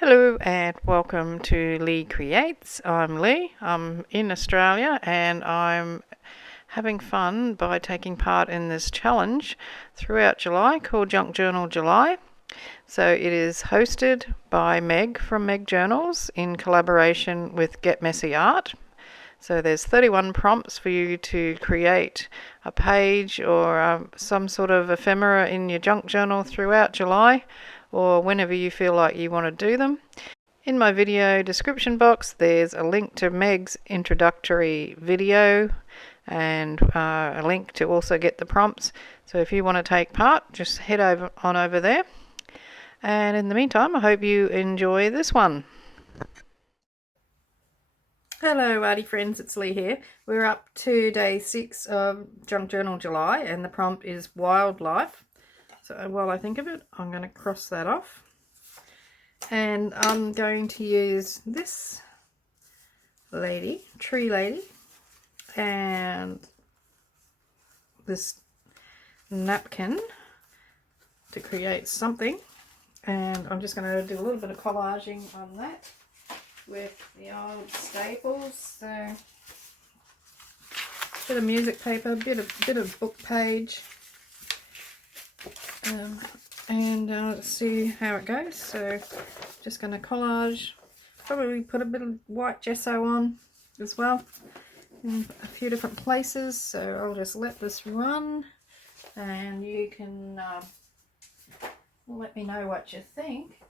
Hello and welcome to Lee Creates. I'm Lee. I'm in Australia and I'm having fun by taking part in this challenge throughout July called Junk Journal July. So it is hosted by Meg from Meg Journals in collaboration with Get Messy Art. So there's 31 prompts for you to create a page or some sort of ephemera in your junk journal throughout July or whenever you feel like you want to do them. In my video description box there's a link to Meg's introductory video and a link to also get the prompts. So if you want to take part, just head over there. And in the meantime, I hope you enjoy this one. Hello arty friends, it's Lee here. We're up to day 6 of Junk Journal July and the prompt is wildlife. So while I think of it, I'm going to cross that off. And I'm going to use this lady, tree lady, and this napkin to create something. And I'm just going to do a little bit of collaging on that with the old staples. So bit of music paper, bit of book page, and let's see how it goes. So just going to collage, probably put a bit of white gesso on as well in a few different places. So I'll just let this run and you can let me know what you think.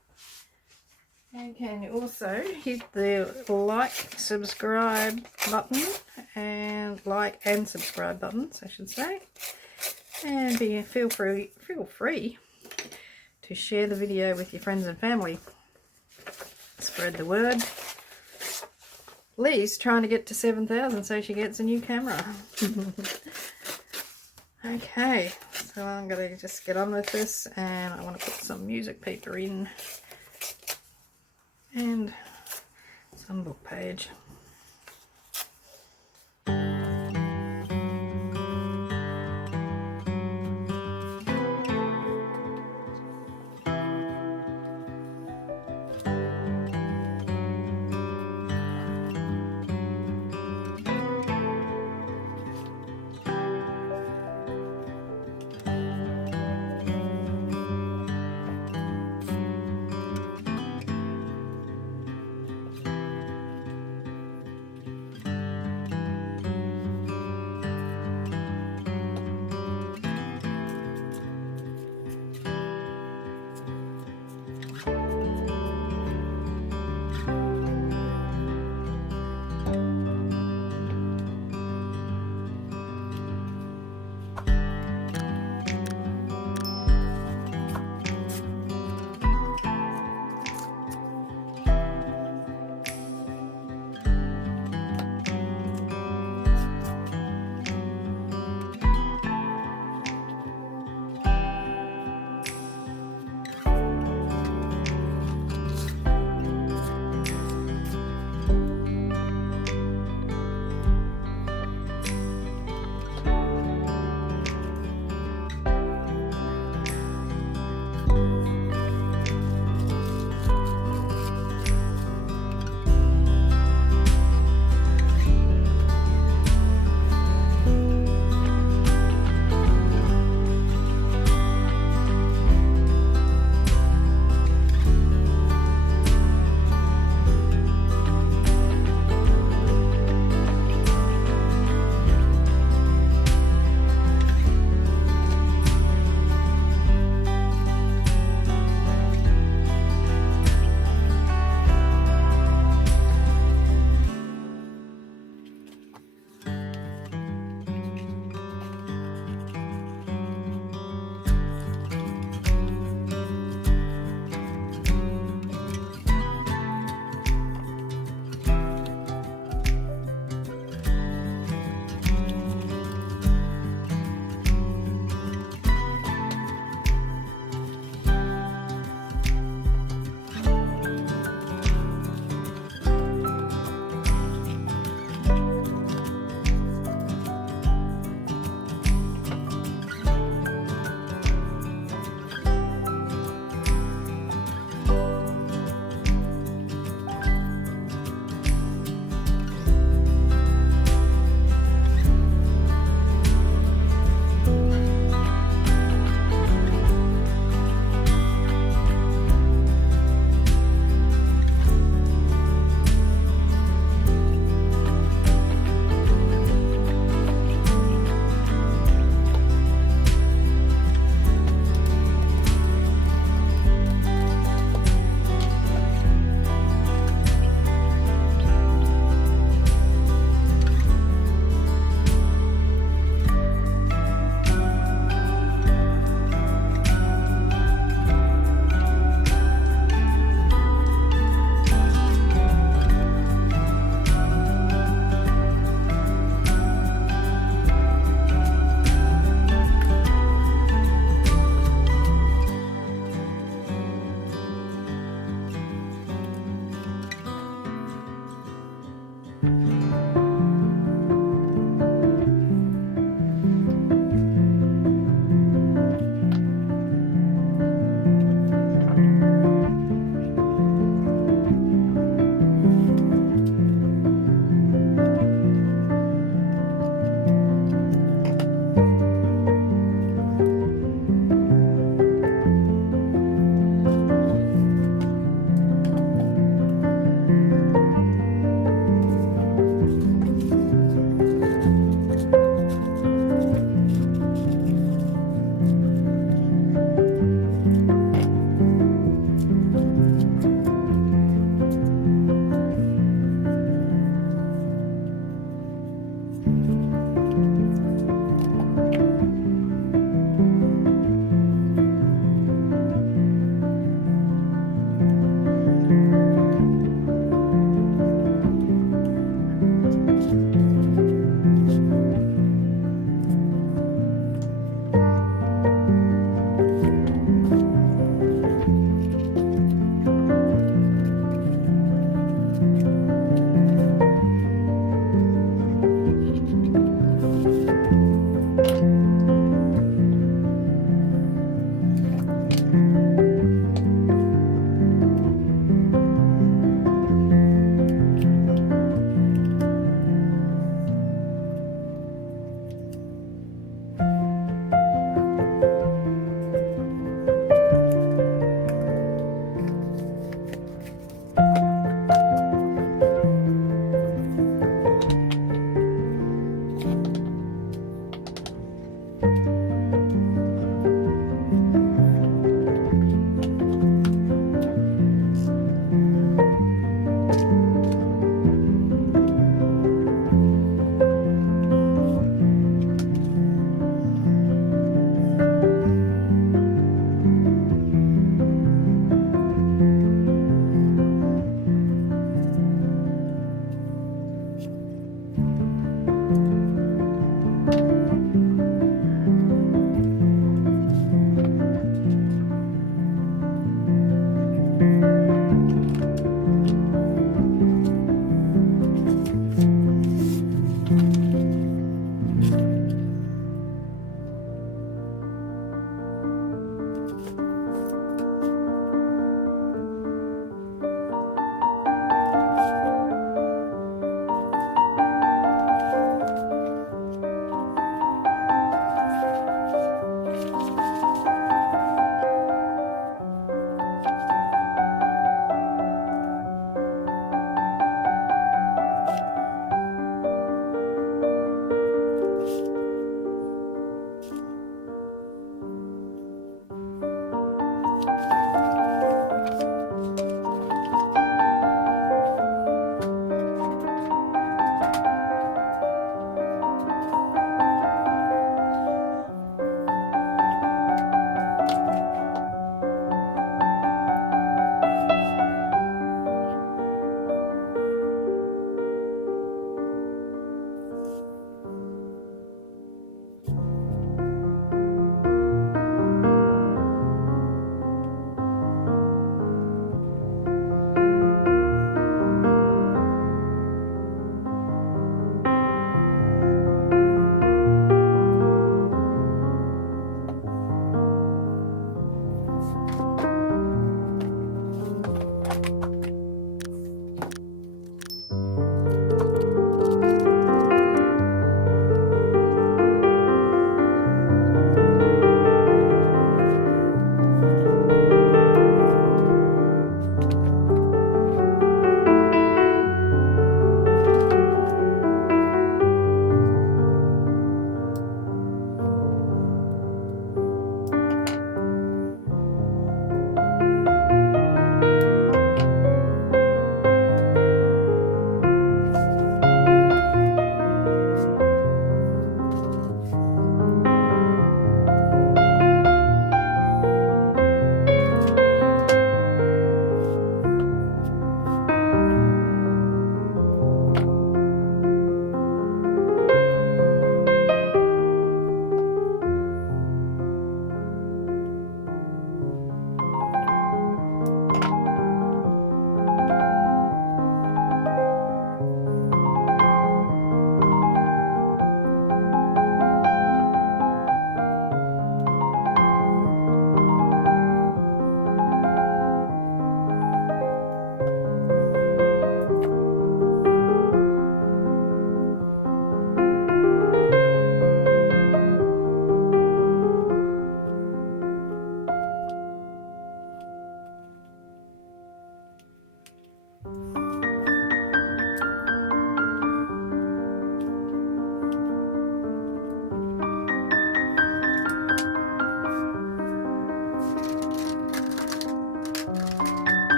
And can also hit the like, subscribe button, and like and subscribe buttons, I should say. And feel free to share the video with your friends and family. Spread the word. Lee's trying to get to 7,000 so she gets a new camera. Okay, so I'm going to just get on with this, and I want to put some music paper in and some book page.